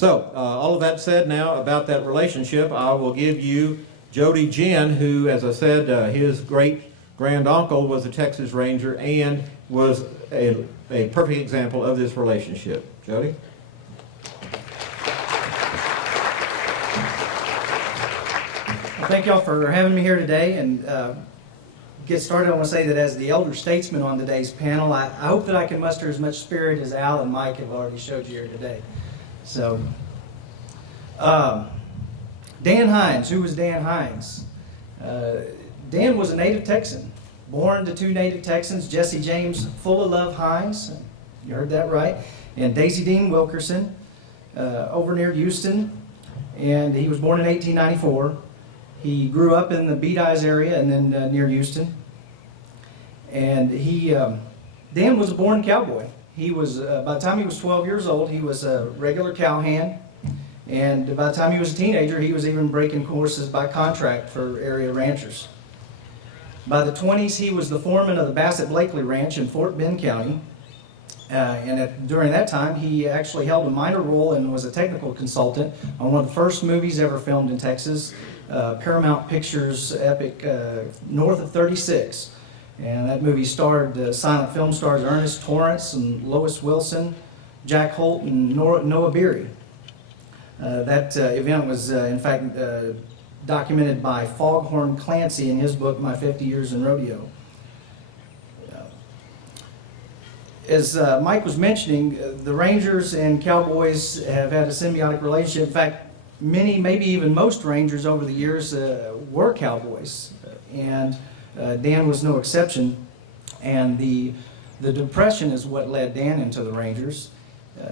So, all of that said now about that relationship, I will give you Jody Ginn, who, as I said, his great-granduncle was a Texas Ranger and was a perfect example of this relationship. Jody? Well, thank y'all for having me here today. And get started, I want to say that as the elder statesman on today's panel, I hope that I can muster as much spirit as Al and Mike have already showed you here today. So, Dan Hines. Who was Dan Hines? Dan was a native Texan, born to two native Texans, Jesse James Full of Love Hines, you heard that right, and Daisy Dean Wilkerson, over near Houston, and he was born in 1894. He grew up in the Beat Eyes area and then near Houston, and Dan was a born cowboy. He was, by the time he was 12 years old, he was a regular cowhand. And by the time he was a teenager, he was even breaking horses by contract for area ranchers. By the 20s, he was the foreman of the Bassett-Blakely Ranch in Fort Bend County. During that time, he actually held a minor role and was a technical consultant on one of the first movies ever filmed in Texas, Paramount Pictures' epic North of 36. And that movie starred silent film stars Ernest Torrance and Lois Wilson, Jack Holt, and Noah Beery. That event was, in fact, documented by Foghorn Clancy in his book, My 50 Years in Rodeo. As Mike was mentioning, the Rangers and Cowboys have had a symbiotic relationship. In fact, many, maybe even most Rangers over the years were Cowboys, and Dan was no exception. And the Depression is what led Dan into the Rangers.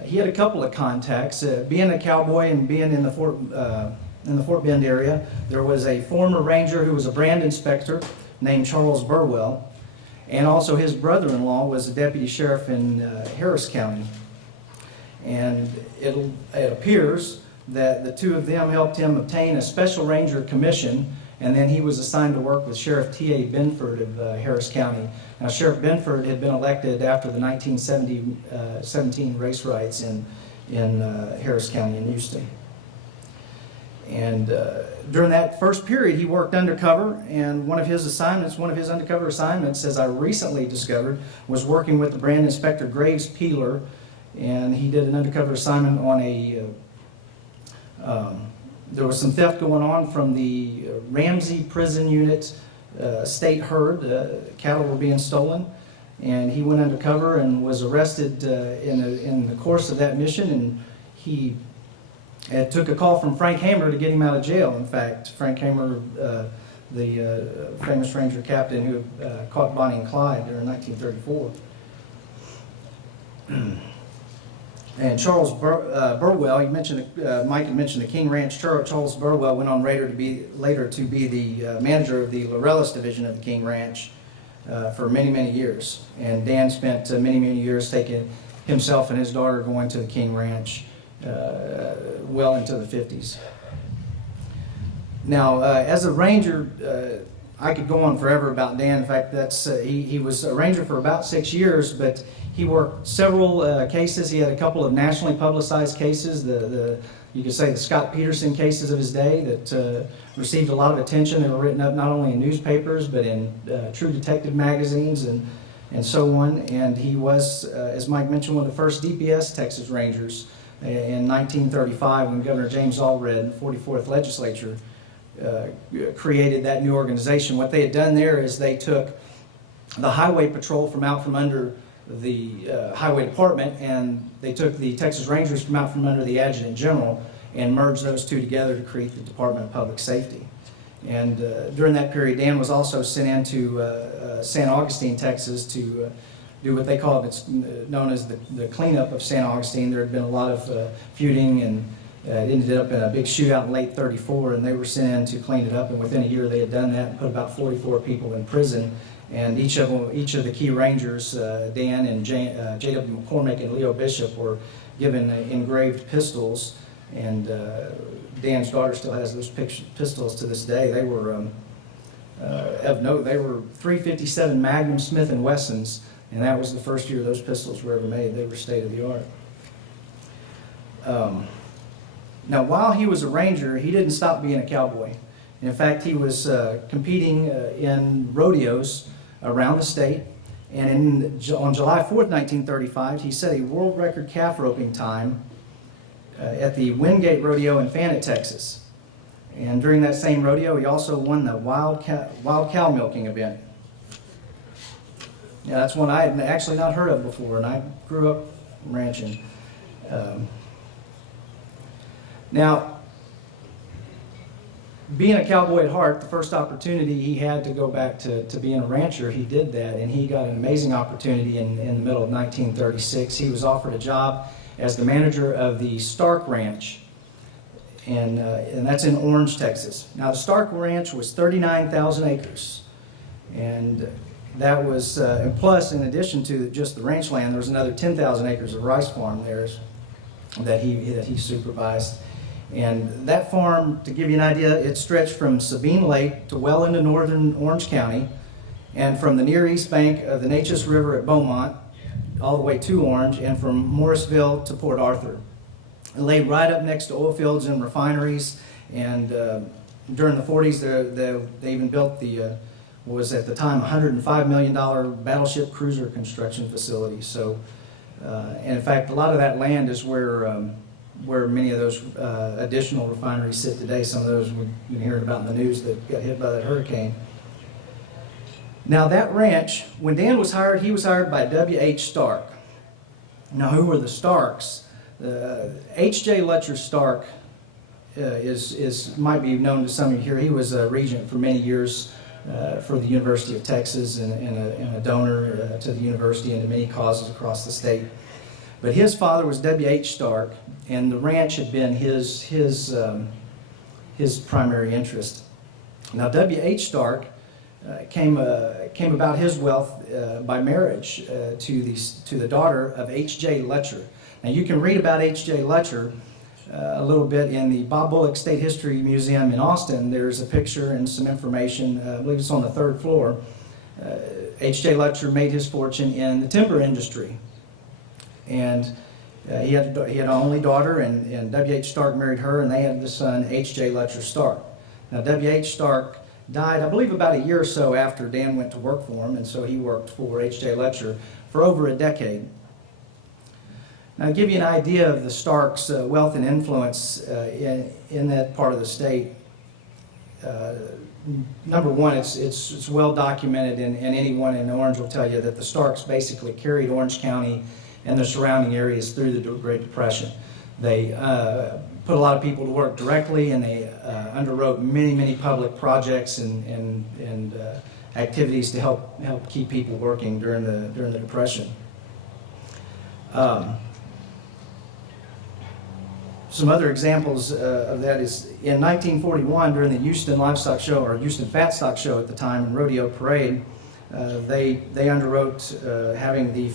He had a couple of contacts. Being a cowboy and being in the Fort Bend area, there was a former ranger who was a brand inspector named Charles Burwell, and also his brother-in-law was a deputy sheriff in Harris County. And it appears that the two of them helped him obtain a special ranger commission, and then he was assigned to work with Sheriff T.A. Benford of Harris County. Now, Sheriff Benford had been elected after the 1917 race riots in Harris County in Houston. And during that first period, he worked undercover, and one of his undercover assignments, as I recently discovered, was working with the brand inspector Graves Peeler, and he did an undercover assignment on there was some theft going on from the Ramsey Prison Unit state herd. Cattle were being stolen, and he went undercover and was arrested in the course of that mission, and he took a call from Frank Hamer to get him out of jail. In fact, Frank Hamer, the famous Ranger captain who caught Bonnie and Clyde there in 1934. And Charles Burwell, Mike had mentioned the King Ranch. Charles Burwell went on later to be the manager of the Laurellis division of the King Ranch for many, many years. And Dan spent many, many years taking himself and his daughter going to the King Ranch well into the 50s. Now, as a ranger, I could go on forever about Dan. In fact, he was a ranger for about 6 years, but he worked several cases. He had a couple of nationally publicized cases, you could say the Scott Peterson cases of his day that received a lot of attention. They were written up not only in newspapers, but in True Detective magazines and so on. And he was, as Mike mentioned, one of the first DPS Texas Rangers in 1935 when Governor James Allred, 44th Legislature, created that new organization. What they had done there is they took the highway patrol from out from under the highway department, and they took the Texas Rangers from out from under the adjutant general and merged those two together to create the Department of Public Safety. And during that period, Dan was also sent into San Augustine, Texas to do what they call it's known as the cleanup of San Augustine. There had been a lot of feuding, and it ended up in a big shootout in late '34, and they were sent in to clean it up, and within a year they had done that and put about 44 people in prison. And each of the key rangers, Dan and J.W. McCormick and Leo Bishop, were given engraved pistols, and Dan's daughter still has those pistols to this day. They were of note. They were .357 Magnum Smith & Wessons, and that was the first year those pistols were ever made. They were state of the art. Now, while he was a ranger, he didn't stop being a cowboy. In fact, he was competing in rodeos around the state. And on July 4th, 1935, he set a world record calf roping time at the Wingate Rodeo in Fannett, Texas. And during that same rodeo, he also won the wild cow milking event. Yeah, that's one I had actually not heard of before, and I grew up ranching. Now, being a cowboy at heart, the first opportunity he had to go back to being a rancher, he did that, and he got an amazing opportunity in the middle of 1936. He was offered a job as the manager of the Stark Ranch, and that's in Orange, Texas. Now, the Stark Ranch was 39,000 acres, and that was, and plus, in addition to just the ranch land, there was another 10,000 acres of rice farm there that he supervised. And that farm, to give you an idea, it stretched from Sabine Lake to well into northern Orange County, and from the near east bank of the Neches River at Beaumont, all the way to Orange, and from Morrisville to Port Arthur. It lay right up next to oil fields and refineries, and during the 40s, they even built the, what was at the time $105 million battleship cruiser construction facility. So, and in fact, a lot of that land is where many of those additional refineries sit today. Some of those we've been hearing about in the news that got hit by that hurricane. Now that ranch, when Dan was hired, he was hired by W.H. Stark. Now who were the Starks? H.J. Letcher Stark might be known to some of you here. He was a regent for many years for the University of Texas and a donor to the university and to many causes across the state. But his father was W.H. Stark, and the ranch had been his primary interest. Now, W.H. Stark came about his wealth by marriage to the daughter of H.J. Letcher. Now, you can read about H.J. Letcher a little bit in the Bob Bullock State History Museum in Austin. There's a picture and some information. I believe it's on the third floor. H.J. Letcher made his fortune in the timber industry. And he had an only daughter, and W.H. Stark married her, and they had the son H.J. Letcher Stark. Now, W.H. Stark died, I believe, about a year or so after Dan went to work for him, and so he worked for H.J. Letcher for over a decade. Now, to give you an idea of the Starks' wealth and influence in that part of the state, number one, it's well documented, and anyone in Orange will tell you that the Starks basically carried Orange County and the surrounding areas through the Great Depression. They put a lot of people to work directly, and they underwrote many public projects and activities to help keep people working during the Depression. Some other examples of that is in 1941 during the Houston Livestock Show, or Houston Fat Stock Show at the time, and Rodeo Parade, they underwrote having the,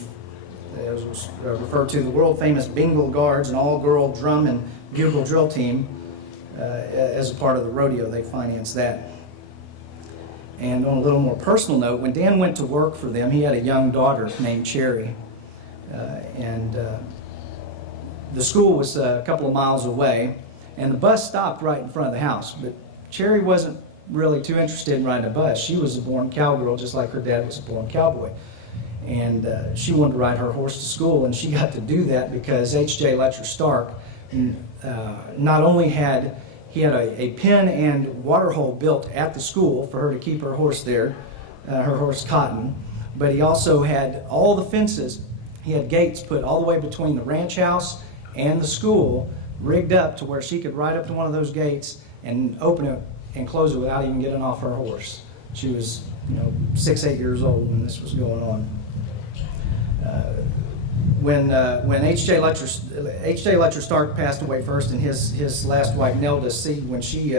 as was referred to, the world-famous Bengal Guards, an all-girl drum and bugle drill team as a part of the rodeo. They financed that. And on a little more personal note, when Dan went to work for them, he had a young daughter named Cherry. The school was a couple of miles away, and the bus stopped right in front of the house. But Cherry wasn't really too interested in riding a bus. She was a born cowgirl, just like her dad was a born cowboy. And she wanted to ride her horse to school, and she got to do that because H.J. Letcher Stark not only had a pen and water hole built at the school for her to keep her horse there, her horse Cotton, but he also had all the fences. He had gates put all the way between the ranch house and the school, rigged up to where she could ride up to one of those gates and open it and close it without even getting off her horse. She was, 6-8 years old when this was going on. When H.J. Letcher Stark passed away first, and his last wife Nelda C., when she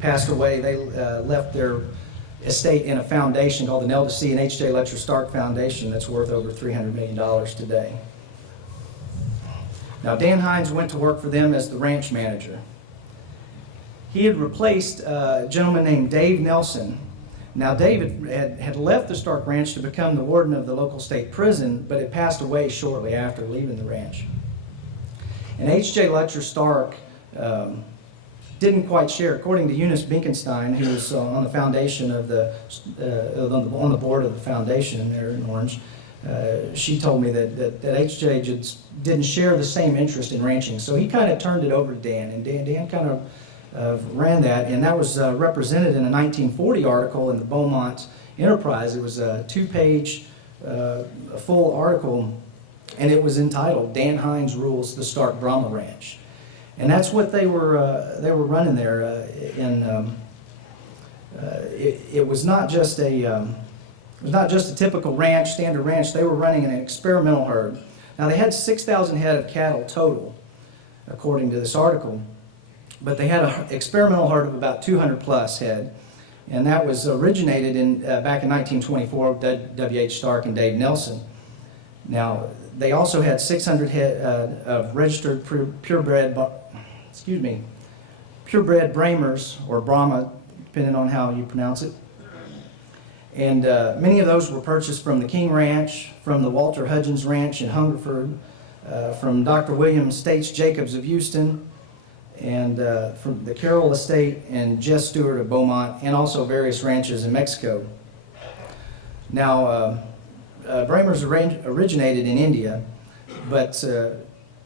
passed away, they left their estate in a foundation called the Nelda C. and H.J. Letcher Stark Foundation that's worth over $300 million today. Now, Dan Hines went to work for them as the ranch manager. He had replaced a gentleman named Dave Nelson. Now, David had left the Stark Ranch to become the warden of the local state prison, but had passed away shortly after leaving the ranch. And H.J. Letcher Stark didn't quite share. According to Eunice Binkenstein, who was on the foundation of on the board of the foundation there in Orange, she told me that H.J. didn't share the same interest in ranching, so he kind of turned it over to Dan, and Dan kind of ran that, and that was represented in a 1940 article in the Beaumont Enterprise. It was a 2-page full article, and it was entitled "Dan Hines Rules the Stark Brahma Ranch," and that's what they were running there. It was not just a typical ranch, standard ranch. They were running an experimental herd. Now they had 6,000 head of cattle total, according to this article, but they had an experimental herd of about 200 plus head, and that was originated back in 1924 with W.H. Stark and Dave Nelson. Now they also had 600 head of registered purebred Brahmers, or Brahma, depending on how you pronounce it. And many of those were purchased from the King Ranch, from the Walter Hudgens Ranch in Hungerford, from Dr. William States Jacobs of Houston, and from the Carroll Estate and Jess Stewart of Beaumont, and also various ranches in Mexico. Now, Brahmers originated in India, but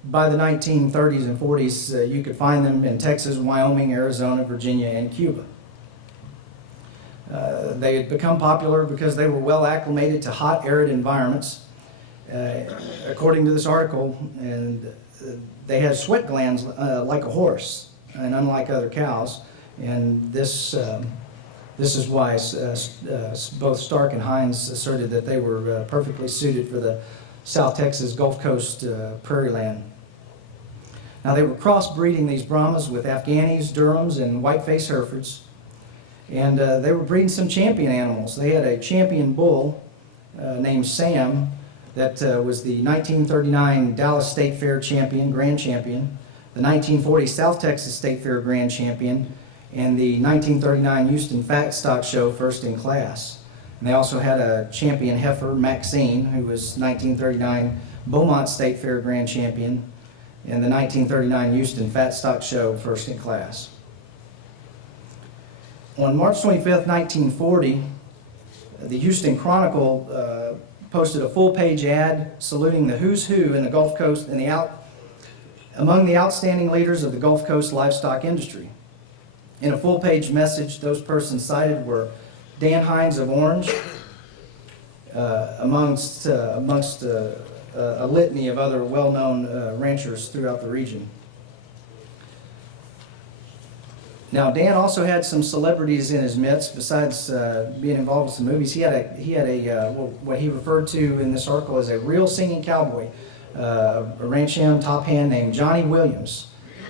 by the 1930s and 40s, you could find them in Texas, Wyoming, Arizona, Virginia, and Cuba. They had become popular because they were well acclimated to hot, arid environments, according to this article, and they had sweat glands like a horse, and unlike other cows. And this is why both Stark and Hines asserted that they were perfectly suited for the South Texas Gulf Coast prairie land. Now they were crossbreeding these Brahmas with Afghanis, Durhams, and whiteface Herefords. And they were breeding some champion animals. They had a champion bull named Sam that was the 1939 Dallas State Fair champion, grand champion, the 1940 South Texas State Fair grand champion, and the 1939 Houston Fat Stock Show first in class. And they also had a champion heifer, Maxine, who was 1939 Beaumont State Fair grand champion, and the 1939 Houston Fat Stock Show first in class. On March 25th, 1940, the Houston Chronicle posted a full-page ad saluting the who's who in the Gulf Coast and among the outstanding leaders of the Gulf Coast livestock industry. In a full-page message, those persons cited were Dan Hines of Orange, amongst a litany of other well-known ranchers throughout the region. Now, Dan also had some celebrities in his midst. Besides being involved with some movies, he had what he referred to in this article as a real singing cowboy, a ranch hand, top hand named Johnny Williams.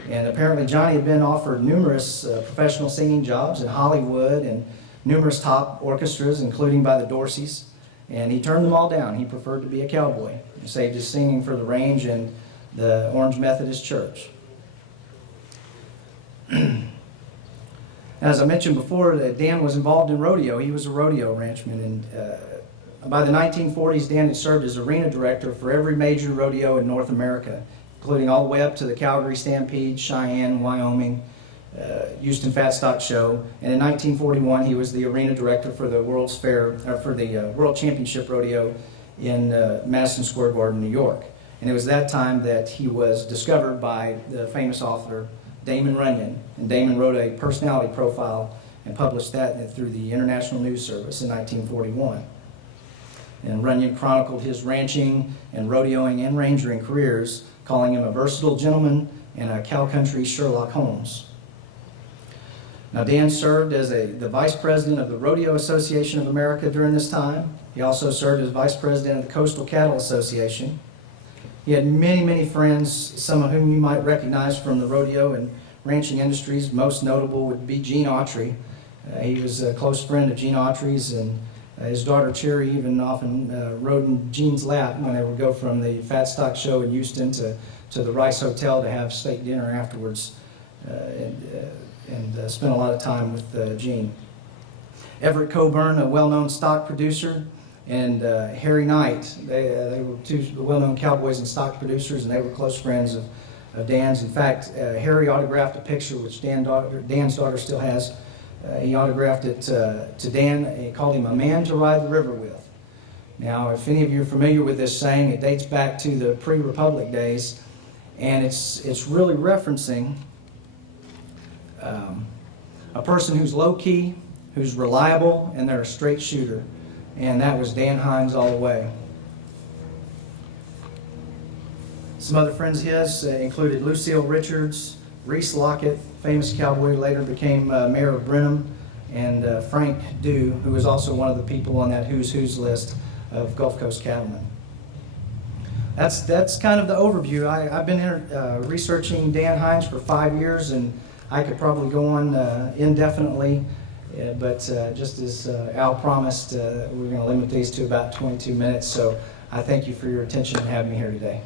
And apparently Johnny had been offered numerous professional singing jobs in Hollywood and numerous top orchestras, including by the Dorseys. And he turned them all down. He preferred to be a cowboy. He saved his singing for the range and the Orange Methodist Church. As I mentioned before, Dan was involved in rodeo. He was a rodeo ranchman, and by the 1940s, Dan had served as arena director for every major rodeo in North America, including all the way up to the Calgary Stampede, Cheyenne, Wyoming, Houston Fat Stock Show. And in 1941, he was the arena director for the World Championship Rodeo in Madison Square Garden, New York. And it was that time that he was discovered by the famous author Damon Runyon, and Damon wrote a personality profile and published that through the International News Service in 1941. And Runyon chronicled his ranching and rodeoing and rangering careers, calling him a versatile gentleman and a cow country Sherlock Holmes. Now, Dan served as the vice president of the Rodeo Association of America during this time. He also served as vice president of the Coastal Cattle Association. He had many, many friends, some of whom you might recognize from the rodeo and ranching industries. Most notable would be Gene Autry. He was a close friend of Gene Autry's, and his daughter Cherry even often rode in Gene's lap when they would go from the Fat Stock Show in Houston to the Rice Hotel to have steak dinner afterwards, and spent a lot of time with Gene. Everett Coburn, a well-known stock producer, and Harry Knight. They were two well-known cowboys and stock producers, and they were close friends of Dan's. In fact, Harry autographed a picture, which Dan's daughter still has. He autographed it to Dan. He called him a man to ride the river with. Now, if any of you are familiar with this saying, it dates back to the pre-Republic days, and it's really referencing a person who's low-key, who's reliable, and they're a straight shooter. And that was Dan Hines all the way. Some other friends of his included Lucille Richards, Reese Lockett, famous cowboy, later became mayor of Brenham, and Frank Dew, who was also one of the people on that Who's Who's list of Gulf Coast cattlemen. That's kind of the overview. I've been researching Dan Hines for 5 years, and I could probably go on indefinitely, but just as Al promised, we're going to limit these to about 22 minutes. So I thank you for your attention and having me here today.